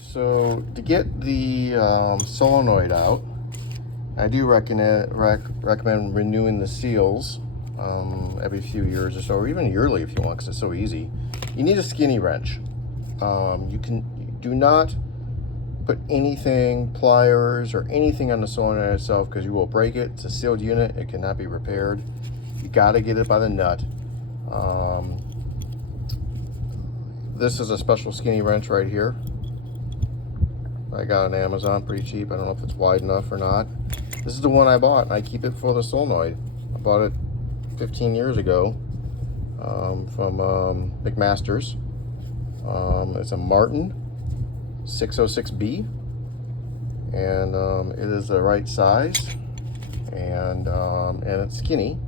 So to get the solenoid out, I do recommend renewing the seals every few years or so, or even yearly if you want, because it's so easy. You need a skinny wrench. You do not put anything, pliers or anything on the solenoid itself, because you will break it. It's a sealed unit, it cannot be repaired. You got to get it by the nut. This is a special skinny wrench right here. I got on Amazon pretty cheap. I don't know if it's wide enough or not. This is the one I bought, and I keep it for the solenoid. I bought it 15 years ago from McMaster's. It's a Martin 606B, and it is the right size, and it's skinny.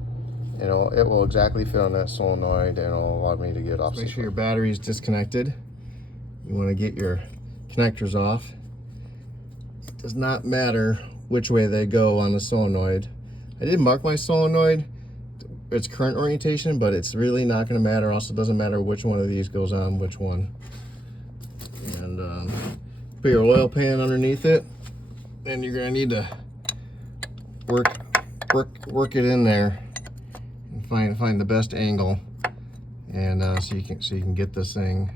You know, it will exactly fit on that solenoid, and it'll allow me to get off. Make sure your battery is disconnected. You want to get your connectors off. It does not matter which way they go on the solenoid. I did mark my solenoid its current orientation, but it's really not going to matter. Also, it doesn't matter which one of these goes on which one. And put your oil pan underneath it, and you're going to need to work it in there and find the best angle, and so you can get this thing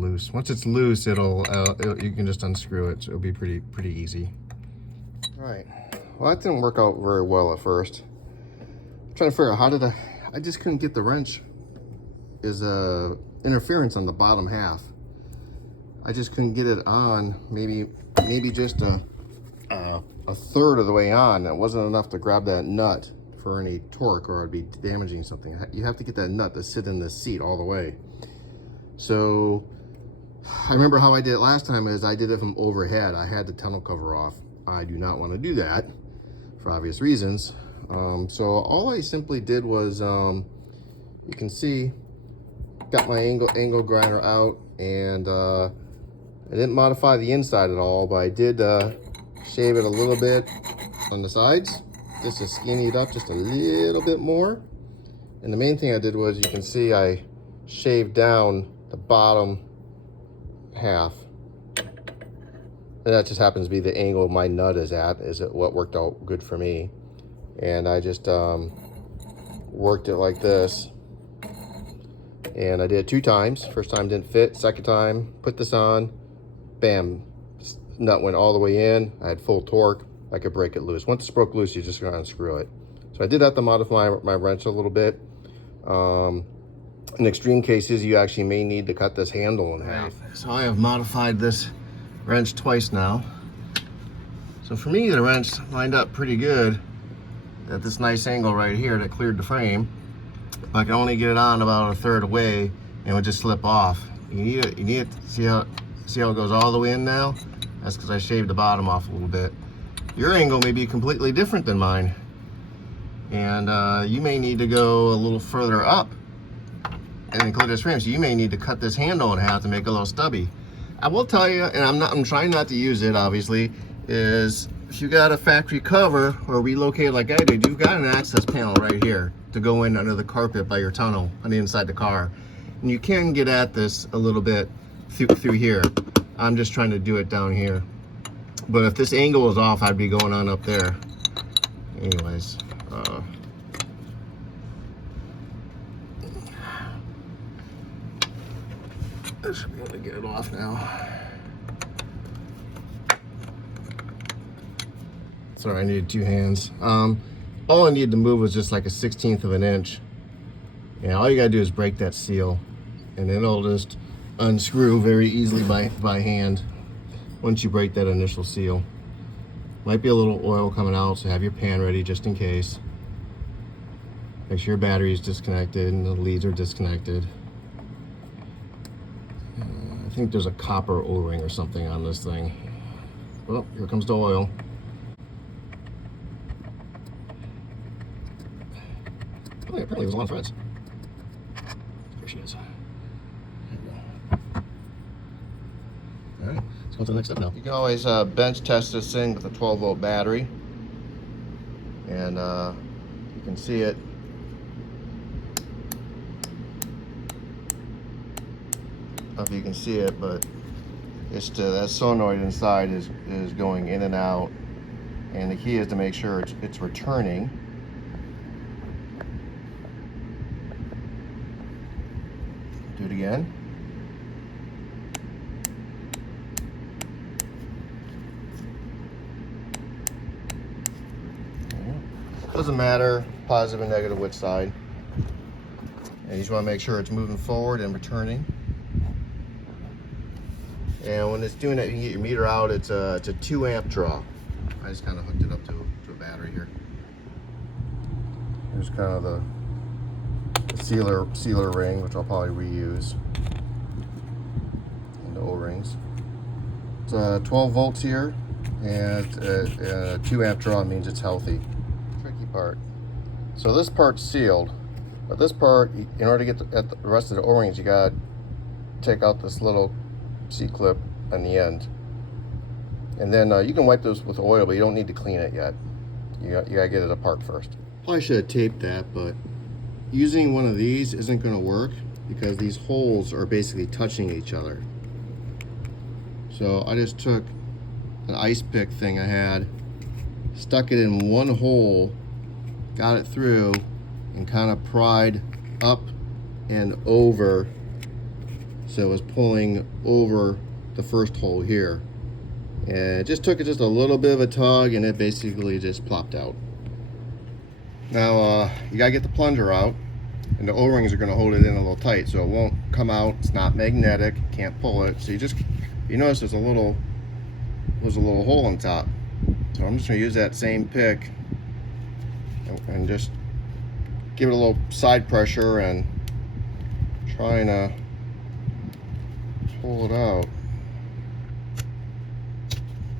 loose. Once it's loose, you can just unscrew it, so it'll be pretty easy. All right. Well, that didn't work out very well at first. I'm trying to figure out how did I just couldn't get the wrench. Is interference on the bottom half. I just couldn't get it on. Maybe just a third of the way on. That wasn't enough to grab that nut for any torque, or I'd be damaging something. You have to get that nut to sit in the seat all the way. So I remember how I did it last time is I did it from overhead. I had the tonneau cover off. I do not want to do that for obvious reasons. So all I simply did was, you can see, got my angle grinder out, and I didn't modify the inside at all, but I did shave it a little bit on the sides, just to skinny it up just a little bit more. And the main thing I did was, you can see I shaved down the bottom half. And that just happens to be the angle my nut is at, what worked out good for me. And I just worked it like this. And I did it 2 times. First time didn't fit, second time, put this on, bam, nut went all the way in. I had full torque, I could break it loose. Once it's broke loose, you're just gonna unscrew it. So I did that to modify my wrench a little bit. In extreme cases, you actually may need to cut this handle in half. So I have modified this wrench twice now. So for me, the wrench lined up pretty good at this nice angle right here that cleared the frame. I can only get it on about a third away, and it would just slip off. You need it. See how it goes all the way in now? That's because I shaved the bottom off a little bit. Your angle may be completely different than mine, and you may need to go a little further up and then clear this frame. So you may need to cut this handle in half to make it a little stubby. I will tell you, and I'm trying not to use it, obviously, is if you got a factory cover or relocated like I did, you've got an access panel right here to go in under the carpet by your tunnel on the inside the car. And you can get at this a little bit through here. I'm just trying to do it down here. But if this angle was off, I'd be going on up there. Anyways. I should be able to get it off now. Sorry, I needed 2 hands. All I needed to move was just like a 1/16 of an inch. And all you gotta do is break that seal, and it'll just unscrew very easily by hand once you break that initial seal. Might be a little oil coming out, so have your pan ready just in case. Make sure your battery is disconnected and the leads are disconnected. I think there's a copper O-ring or something on this thing. Oh, here comes the oil. Oh, apparently there's a lot of threads. There she is. There we go. All right, let's go to the next step now. You can always bench test this thing with a 12-volt battery. And you can see it. I don't know if you can see it, but It's that solenoid inside is going in and out, and the key is to make sure it's returning. Do it again. Doesn't matter positive and negative which side. And you just want to make sure it's moving forward and returning. And when it's doing that, you can get your meter out. It's a 2 amp draw. I just kind of hooked it up to a battery here. Here's kind of the sealer ring, which I'll probably reuse. And the O-rings. It's 12 volts here, and a 2 amp draw means it's healthy. Tricky part. So this part's sealed, but this part, in order to get at the rest of the O-rings, you gotta take out this little C-clip on the end, and then you can wipe those with oil, but you don't need to clean it yet. You gotta get it apart first. Probably should have taped that, but using one of these isn't going to work because these holes are basically touching each other. So I just took an ice pick thing I had, stuck it in one hole, got it through, and kind of pried up and over, so it was pulling over the first hole here. And it just took just a little bit of a tug, and it basically just plopped out. Now you gotta get the plunger out, and the O-rings are gonna hold it in a little tight, so it won't come out. It's not magnetic, can't pull it. So you notice there's a little hole on top. So I'm just gonna use that same pick and just give it a little side pressure and trying to pull it out.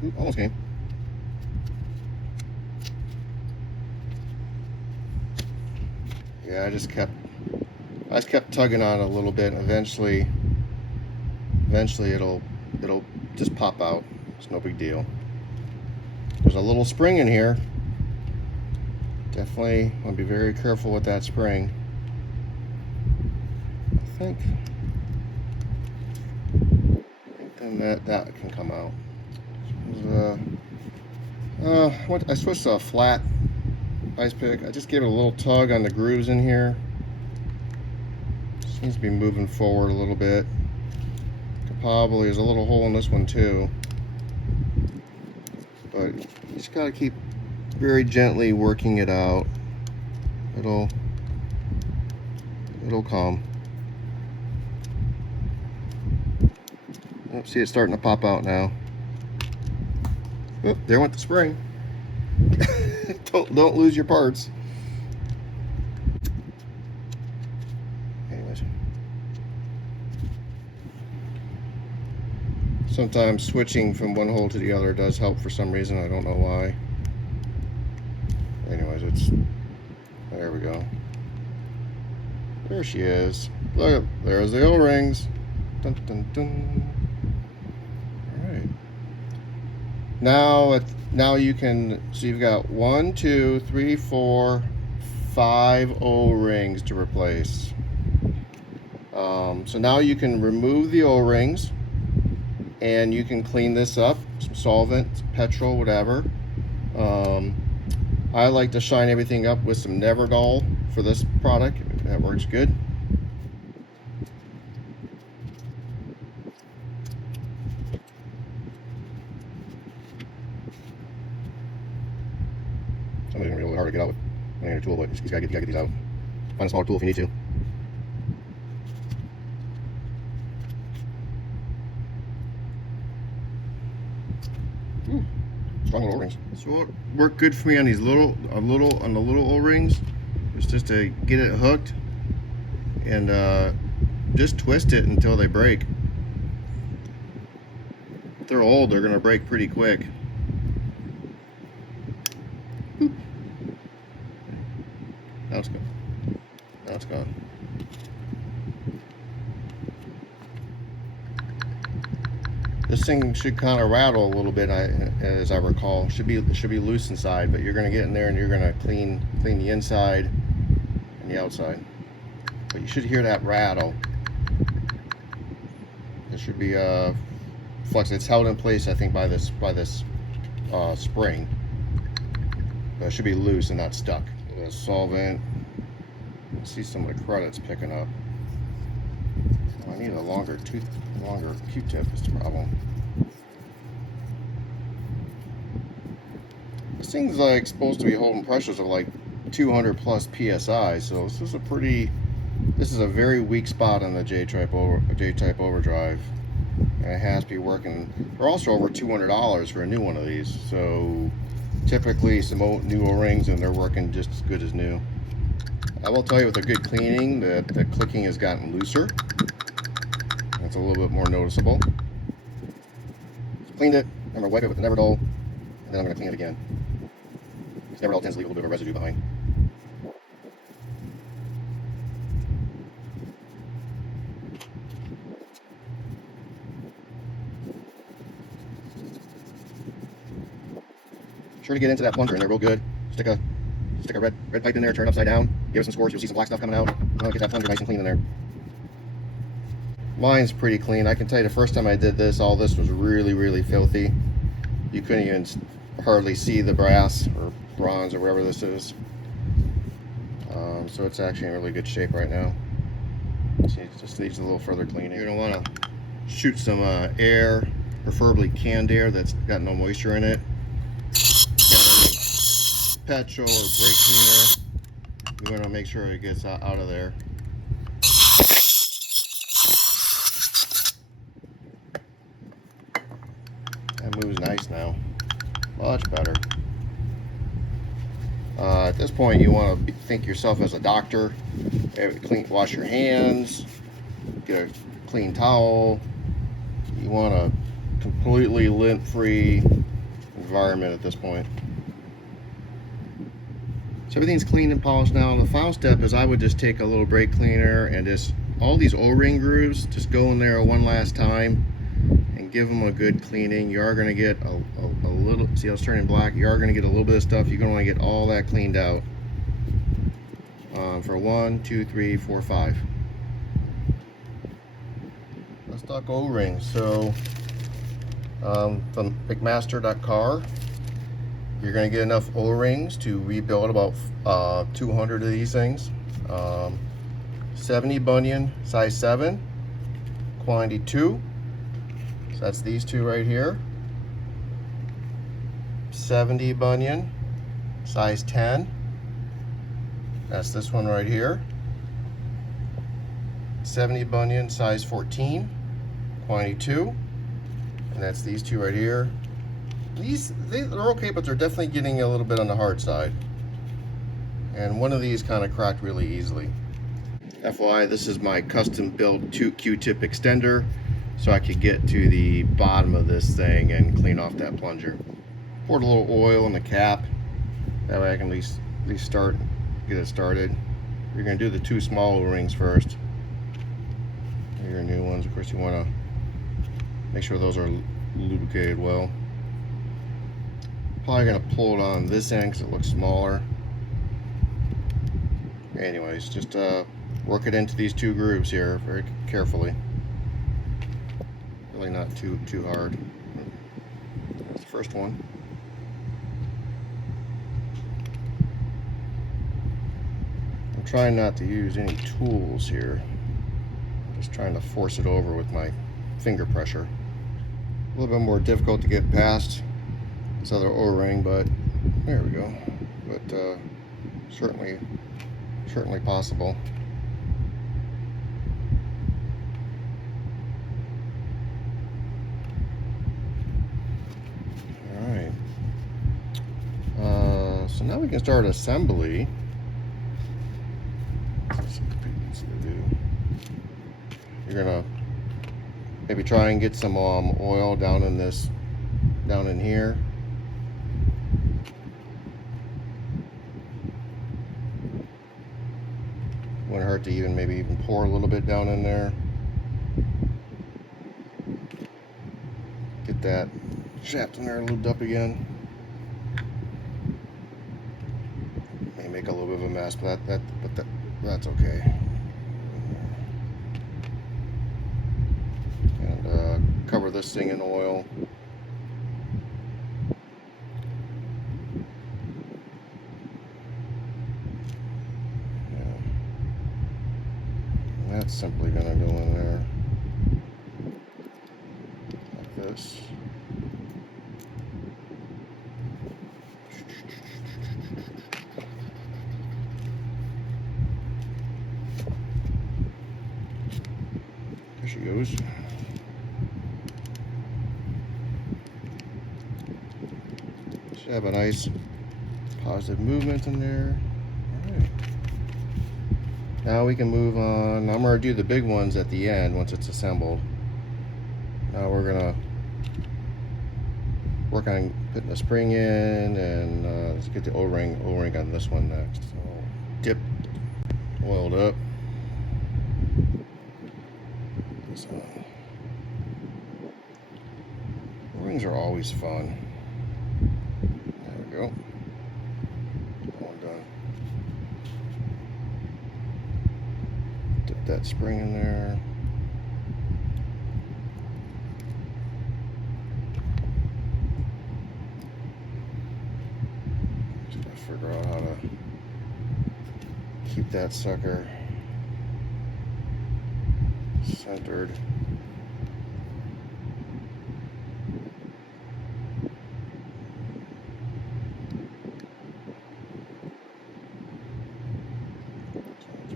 Ooh, almost came. Yeah, I just kept tugging on it a little bit, and eventually it'll just pop out. It's no big deal. There's a little spring in here. Definitely want to be very careful with that spring. I think then that can come out. I switched to a flat ice pick. I just gave it a little tug on the grooves in here. Seems to be moving forward a little bit. Probably there's a little hole in this one too. But you just gotta keep very gently working it out. It'll come. Oh, see, it's starting to pop out now. Oh, there went the spring. Don't lose your parts. Anyways, sometimes switching from one hole to the other does help for some reason. I don't know why. Anyways, there we go. There she is. Look, there's the O-rings. Dun, dun, dun. All right. Now you can, so you've got 1, 2, 3, 4, 5 O-rings to replace. So now you can remove the O-rings, and you can clean this up, some solvent, petrol, whatever. I like to shine everything up with some Neverdol for this product. That works good. Somebody's gonna be really hard to get out with a tool, but you just gotta get these out. Find a smaller tool if you need to. Strong little O-rings. So what worked good for me on these little O-rings is just to get it hooked and just twist it until they break. If they're old, they're gonna break pretty quick. Boop. Now it's gone. Now it's gone. This thing should kind of rattle a little bit, as I recall. Should be loose inside, but you're going to get in there and you're going to clean the inside and the outside. But you should hear that rattle. There should be flex. It's held in place, I think, by this spring, but it should be loose and not stuck. The solvent. See some of the credits picking up. I need a longer Q-tip is the problem. This thing's like supposed to be holding pressures of like 200 plus psi, so this is a very weak spot on the J-type overdrive, and it has to be working. They're also over $200 for a new one of these, so typically some new O-rings and they're working just as good as new. I will tell you, with a good cleaning, the clicking has gotten looser. That's a little bit more noticeable. Cleaned it. I'm gonna wipe it with the Neverdol, and then I'm gonna clean it again. This Neverdol tends to leave a little bit of residue behind. Sure to get into that plunger in there real good. Stick a red pipe in there, turn it upside down, give it some squirts, you'll see some black stuff coming out. Get that plunger nice and clean in there. Mine's pretty clean. I can tell you, the first time I did this, all this was really, really filthy. You couldn't even hardly see the brass or bronze or whatever this is. So it's actually in really good shape right now. See, it just needs a little further cleaning. You're going to want to shoot some air, preferably canned air that's got no moisture in it. Petrol or brake cleaner. We want to make sure it gets out of there. That moves nice now. Much better. At this point, you want to think yourself as a doctor. Wash your hands. Get a clean towel. You want a completely lint-free environment at this point. So everything's clean and polished now. The final step is I would just take a little brake cleaner and just all these O-ring grooves, just go in there one last time and give them a good cleaning. You are going to get a little, see how it's turning black? You are going to get a little bit of stuff. You're going to want to get all that cleaned out. For 1, 2, 3, 4, 5. Let's talk O-rings. So from McMaster.car, you're going to get enough O-rings to rebuild about 200 of these things. 70 bunion, size 7, quantity 2. So that's these two right here. 70 bunion, size 10. That's this one right here. 70 bunion, size 14, quantity 2. And that's these two right here. They're okay, but they're definitely getting a little bit on the hard side. And one of these kind of cracked really easily. FYI, this is my custom built Q-tip extender, so I could get to the bottom of this thing and clean off that plunger. Poured a little oil in the cap. That way I can at least get it started. You're going to do the 2 small O-rings first. Your new ones, of course, you want to make sure those are lubricated well. Probably going to pull it on this end because it looks smaller. Anyways, just work it into these 2 grooves here very carefully. Really not too hard. That's the first one. I'm trying not to use any tools here. I'm just trying to force it over with my finger pressure. A little bit more difficult to get past this other O-ring, but there we go. But certainly possible. All right. So now we can start assembly. You're gonna maybe try and get some oil down in here. Wouldn't hurt to maybe even pour a little bit down in there. Get that shaft in there lubed up again. May make a little bit of a mess, but that's okay. And cover this thing in oil. Yeah. That's simply going to go in there like this. There she goes. Should have a nice positive movement in there. Alright. Now we can move on. I'm going to do the big ones at the end once it's assembled. Now we're going to work on putting the spring in, and let's get the O-ring on this one next. So dip oiled up. This one. O-rings are always fun. There we go. All done. Dip that spring in there. Just gotta figure out how to keep that sucker centered.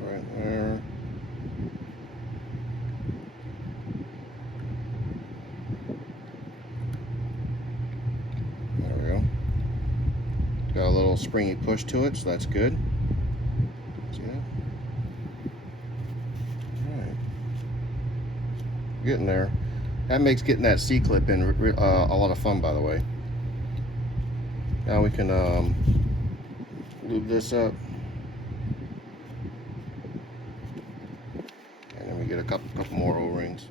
Right there. There we go. Got a little springy push to it, so that's good. See that? Alright. Getting there. That makes getting that C-clip in a lot of fun, by the way. Now we can lube this up. And then we get a couple more O-rings.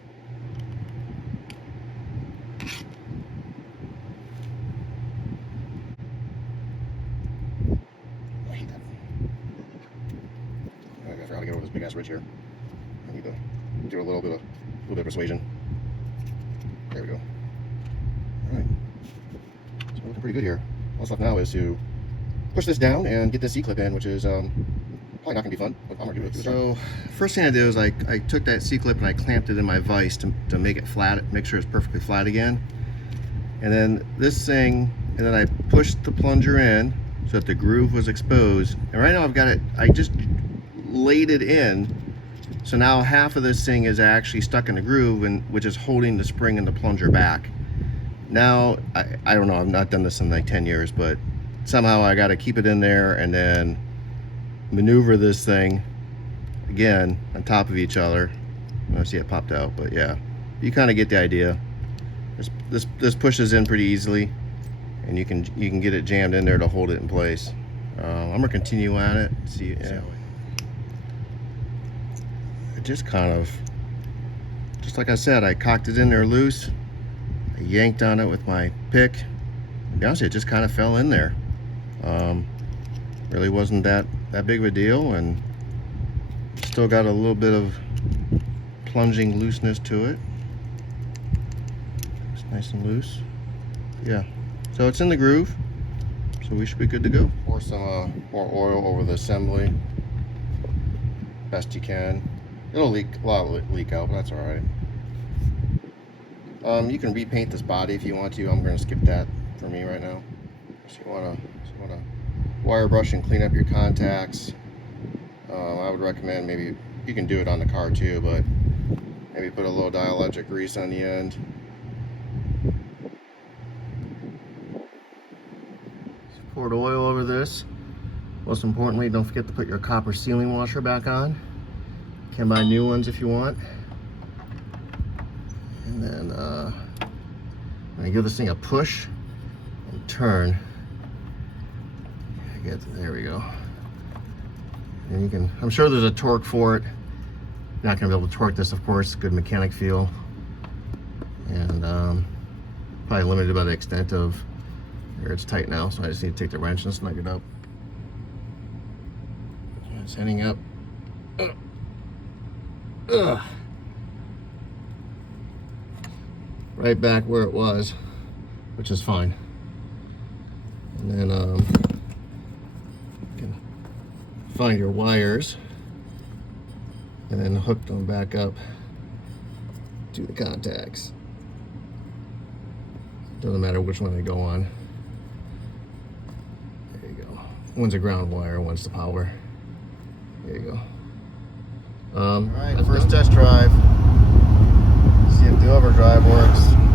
I forgot to get over this big ass ridge here. I need to do a little bit of persuasion. There we go. All right. So we're looking pretty good here. What's left now is to push this down and get this C-clip in, which is probably not gonna be fun, but I'm gonna do it. So first thing I did was I took that C-clip and I clamped it in my vise to make it flat, make sure it's perfectly flat again. And then this thing, and then I pushed the plunger in so that the groove was exposed. And right now I've got it, I just laid it in. So now half of this thing is actually stuck in the groove, and which is holding the spring and the plunger back. Now, I don't know, I've not done this in like 10 years, but somehow I got to keep it in there and then maneuver this thing again on top of each other. I don't see it popped out, but yeah, you kind of get the idea. This pushes in pretty easily, and you can get it jammed in there to hold it in place. I'm gonna continue on it. See, yeah. It just kind of, just like I said, I cocked it in there loose. I yanked on it with my pick. To be honest, it just kind of fell in there. Really wasn't that big of a deal, and still got a little bit of plunging looseness to it. It's nice and loose. Yeah, so it's in the groove, so we should be good to go. Pour some more oil over the assembly, best you can. It'll leak, a lot of leak out, but that's all right. You can repaint this body if you want to. I'm going to skip that for me right now. So you want to wire brush and clean up your contacts. I would recommend, maybe you can do it on the car too, but maybe put a little dielectric grease on the end. Poured oil over this. Most importantly, don't forget to put your copper sealing washer back on. You can buy new ones if you want. And then I'm gonna give this thing a push and turn. There we go. And you can, I'm sure there's a torque for it. You're not gonna be able to torque this, of course. Good mechanic feel. And probably limited by the extent of, here it's tight now, so I just need to take the wrench and snug it up. It's heading up. Right right back where it was, which is fine. And then you can find your wires and then hook them back up to the contacts. Doesn't matter which one they go on. There you go. One's a ground wire, one's the power. There you go. All right, first test drive. See if the overdrive works.